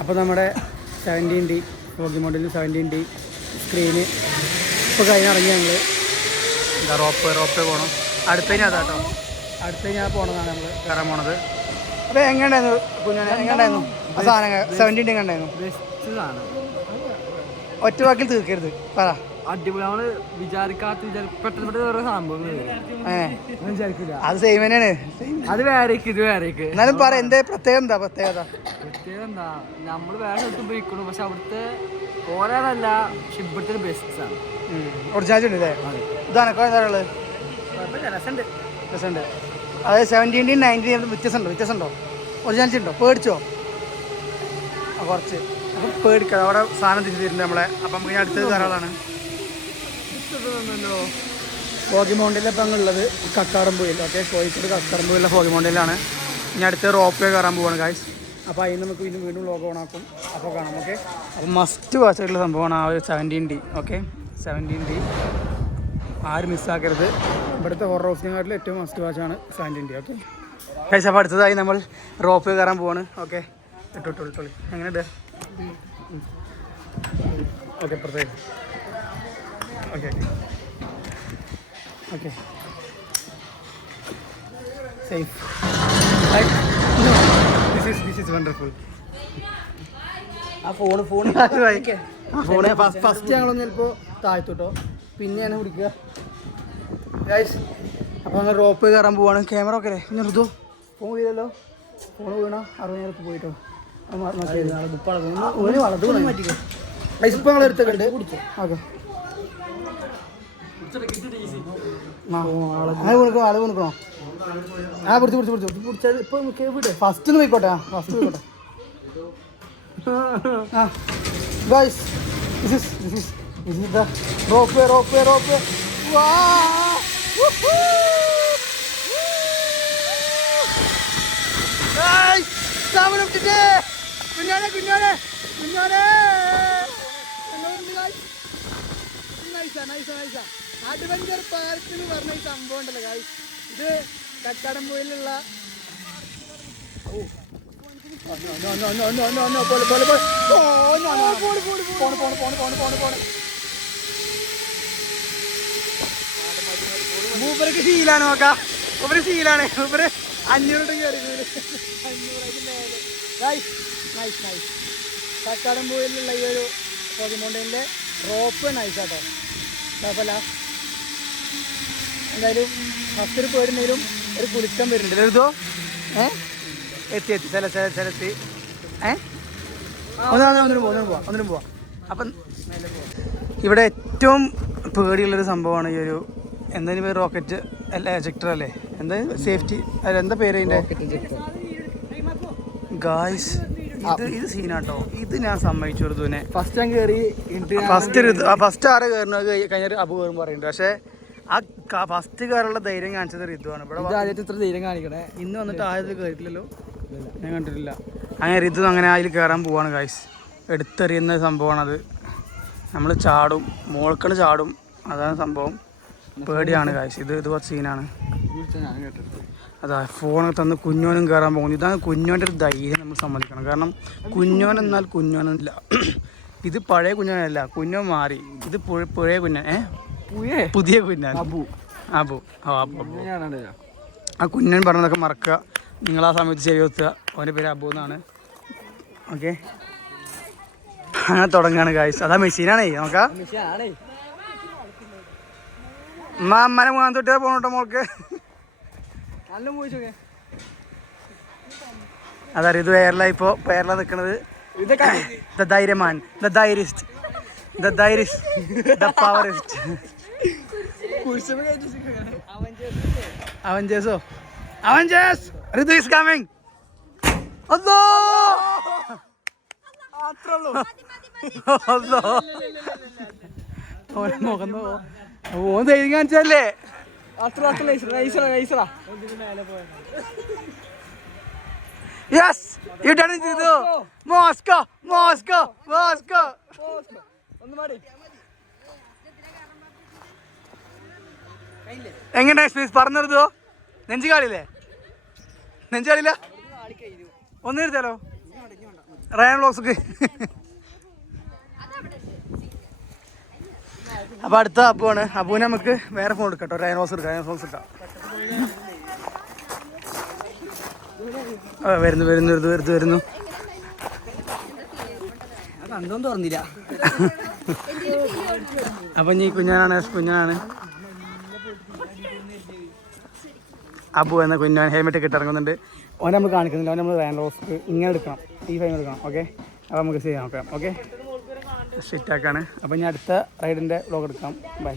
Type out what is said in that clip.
അപ്പോൾ നമ്മുടെ 17D foggy മോഡലിൽ 17D സ്ക്രീന് ഇപ്പോൾ കഴിഞ്ഞിറങ്ങി ഞങ്ങൾ എന്താ റോപ്പ് പോകണം. അടുത്തതിന് അതാട്ടോ, അടുത്തതിന് ഞാൻ പോകണമെന്നാണ് നമ്മൾ കയറാൻ പോണത്. അപ്പോൾ എങ്ങനെയായിരുന്നു കുഞ്ഞാനെ, എങ്ങനെയായിരുന്നു ആ സാധനം 17D എങ്ങനെയായിരുന്നു? ബെസ്റ്റ് സാധനം, ഒറ്റ വാക്കിൽ തീർക്കരുത്, പറ. അടിപൊളി. നമ്മള് വിചാരിക്കാത്ത പെട്ടെന്ന് ഓരോ സംഭവങ്ങൾ വിചാരിക്കില്ല. അത് സെയിം തന്നെയാണ്, അത് വേറേക്ക് ഇത് വേറേക്ക്. എന്നാലും പറ എന്താ പ്രത്യേകത? പ്രത്യേകത എന്താ, നമ്മള് വേറെ സ്ഥലത്ത് പോയിക്കണു, പക്ഷെ അവിടുത്തെ പോരാനല്ല, പക്ഷെ ഇവിടുത്തെ ബെസ്റ്റ് ആണ്. ഒറിജിനാലിറ്റി ഉണ്ട് അല്ലേ? ഇതാണ് എന്താണുള്ളത്? രസമുണ്ട്. അതായത് 17D 19D വ്യത്യാസമുണ്ടോ? ഒറിജിനാലിറ്റി ഉണ്ടോ? പേടിച്ചോ? കുറച്ച്. അപ്പം പേടിക്കാം, അവിടെ സാധനം തിരിച്ചു തരുന്നുണ്ട് നമ്മളെ. അപ്പം നമുക്ക് അടുത്തത് ധാരാളമാണ് ഫോഗി മൗണ്ടനിൽ. ഇപ്പം അങ്ങുള്ളത് കക്കാടംപൊയിൽ. ഓക്കെ, കോഴിക്കോട് കക്കാടംപൊയിലുള്ള ഫോഗി മൗണ്ടനിലാണ്. ഇനി അടുത്ത് റോപ്പ് വേ കയറാൻ പോവാണ് ഗായ്സ്. അപ്പോൾ അതിന് നമുക്ക് വീണ്ടും ലോഗോ ഓണാക്കും, അപ്പോൾ കാണാം. ഓക്കെ, അപ്പം മസ്റ്റ് വാച്ചായിട്ടുള്ള സംഭവമാണ് ആ ഒരു 17D. ഓക്കെ, 17D ആരും മിസ്സാക്കരുത്. ഇവിടുത്തെ ഹൊറർ ഹൗസിനെക്കാട്ടിൽ ഏറ്റവും മസ്റ്റ് വാച്ചാണ് 17D. ഓക്കെ ഗായ്സ്, അപ്പോൾ അടുത്തതായി നമ്മൾ റോപ്പ് വേ കയറാൻ പോവാണ്. ഓക്കെ, ഇട്ടോളി എങ്ങനെയുണ്ട്? ഓക്കെ, പ്രത്യേകം. Okay safe. This is wonderful. ആ ഫോണ് ഫസ്റ്റ് ഞങ്ങളൊന്നും ചിലപ്പോൾ താഴ്ത്തോട്ടോ, പിന്നെയാണ് പിടിക്കുക ഗൈസ്. അപ്പോൾ ഞങ്ങൾ റോപ്പ് കയറാൻ പോവാണ്. ക്യാമറ ഒക്കെ അല്ലേ ഇനി ഋതു? ഫോൺ വീഴല്ലോ, ഫോൺ വീണോ 60,000 പോയിട്ടോ. ഇപ്പം ഞങ്ങൾ എടുത്തൊക്കെ പിടിച്ചോ. ഓക്കെ, ആള് കൊടുക്കണോ? ആ പിടിച്ചത് ഇപ്പം വിട്ടെ. ഫസ്റ്റ് പോയിക്കോട്ടെ, ഫസ്റ്റ് പോയിക്കോട്ടെ. ആ guys, this is the rope way. Wow! Guys, someone up today. കുഞ്ഞാനെ. നൈസാ. അഡ്വഞ്ചർ പാർക്ക് എന്ന് പറഞ്ഞ ഈ സംഭവം ഉണ്ടല്ലോ ഗൈസ്, ഇത് കക്കാടംപൊയിലുള്ള മൂപ്പർക്ക് ശീലാണ്. നോക്കാം, മൂപ്പര് ശീലാണ്. മൂപ്പര് 500 കയറി. നൈസ്. കക്കാടംപൊയിലുള്ള ഈ ഒരു ഫോഗി മൗണ്ടനിലെ റോപ്പ് നൈസാട്ടോ, കുഴപ്പമില്ല. എന്തായാലും ഫസ്റ്റ് ഒരു പേരുണ്ടെങ്കിലും ഒരു കുളിക്കം വരുന്നുണ്ട്. എഴുതോ എത്തി സ്ഥലത്ത് ഒന്നിനും പോവാം. അപ്പം ഇവിടെ ഏറ്റവും പേടിയുള്ളൊരു സംഭവമാണ് ഈ ഒരു എന്തായാലും പേര് റോക്കറ്റ് അല്ല, എജക്ടർ അല്ലേ, എന്താ സേഫ്റ്റി അല്ല, എന്താ പേര് അതിൻ്റെ? ഗായ്സ്, ഇത് സീനാട്ടോ. ഇത് ഞാൻ സമ്മതിച്ചു ഋതുവിനെ. ഫസ്റ്റ് ഞാൻ കയറി, ഫസ്റ്റ് ആരെ കയറുന്നത് കഴിഞ്ഞ അബു കയറും പറയുന്നുണ്ട്. പക്ഷേ ആ ഫസ്റ്റ് കയറുള്ള ധൈര്യം കാണിച്ചത് ഋതുവാണ്. ഇവിടെ ആദ്യത്തെ ഇത്ര ധൈര്യം കാണിക്കണേ. ഇന്ന് വന്നിട്ട് ആദ്യത്തിൽ കയറിയിട്ടില്ലല്ലോ, ഞാൻ കണ്ടിട്ടില്ല. അങ്ങനെ ഋതു അങ്ങനെ അതിൽ കയറാൻ പോവാണ് ഗായ്സ്. എടുത്തെറിയുന്ന സംഭവമാണത്. നമ്മൾ ചാടും, മോൾക്കണ് ചാടും, അതാണ് സംഭവം. പേടിയാണ് ഗായ്സ്. ഇത് കുറച്ച് സീനാണ്. അതാ ഫോണൊക്കെ തന്ന് കുഞ്ഞോനും കയറാൻ പോകുന്നു. ഇതാണ് കുഞ്ഞോൻ്റെ ഒരു ധൈര്യം നമ്മൾ സമ്മതിക്കണം. കാരണം കുഞ്ഞോൻ എന്നാൽ കുഞ്ഞോനല്ല, ഇത് പഴയ കുഞ്ഞോനല്ല, കുഞ്ഞോൻ മാറി. ഇത് പഴയ കുഞ്ഞൻ, പുതിയ കുഞ്ഞൻ അബു. ആ കുഞ്ഞൻ പറഞ്ഞതൊക്കെ മറക്കുക. നിങ്ങൾ ആ സമയത്ത് ശരി വെക്കുക. അവൻ്റെ പേര് അബു എന്നാണ്. ഓക്കെ, അങ്ങനെ തുടങ്ങുകയാണ് ഗായ്സ്. അതാ മെഷീനാണേ. നോക്കാം, അമ്മനെ മൂന്നാം തൊട്ടേ പോകണോട്ടോ മോൾക്ക്. അതാ ഇത് എയർലൈൻ. ഇപ്പോൾ എയർലൈൻ നിൽക്കുന്നത് ദ ധൈര്യമാൻ, ദ ധൈര്യസ്റ്റ്, ദ പവറിസ്റ്റ്. Avengers Ridhu is coming. ഓൻ ധൈര്യം കാണിച്ചല്ലേ. Yes, you done it, Ridhu. Moscow. എങ്ങനെ എക്സ്പീരിയൻസ് പറഞ്ഞിരുതോ? നെഞ്ചുകാളില്ലേ? നെഞ്ചുകാളില്ല, ഒന്നും എടുത്താലോ? റയാൻ വ്ളോഗ്സ്ക്ക്. അപ്പോൾ അടുത്ത അപ്പുവാണ്. അപ്പുവിനെ നമുക്ക് വേറെ ഫോൺ എടുക്കാം കേട്ടോ. റയാൻ വ്ളോഗ്സ് എടുക്കാം. റയാൻ വ്ളോഗ്സ് എടുക്കാം. വരുന്നു. കണ്ടോന്ന് തുറന്നില്ല. അപ്പം ഇനി കുഞ്ഞാനാണ് അബു എന്ന കുഞ്ഞാൻ ഹെൽമെറ്റ് ഒക്കെ ഇട്ടിറങ്ങുന്നുണ്ട്. ഓനെ നമ്മൾ കാണിക്കുന്നില്ല. ഓനെ നമ്മൾ റയാൻ വ്ളോഗ്സ്ക്ക് ഇങ്ങനെ എടുക്കണം. ഈ ഫൈൻ എടുക്കണം. ഓക്കെ, അപ്പോൾ നമുക്ക് ചെയ്യാം. ഓക്കെ, സ്ട്രിക്റ്റ് ആക്കാണ്. അപ്പോൾ ഇനി അടുത്ത റൈഡിൻ്റെ വ്ളോഗ് എടുക്കാം. ബൈ.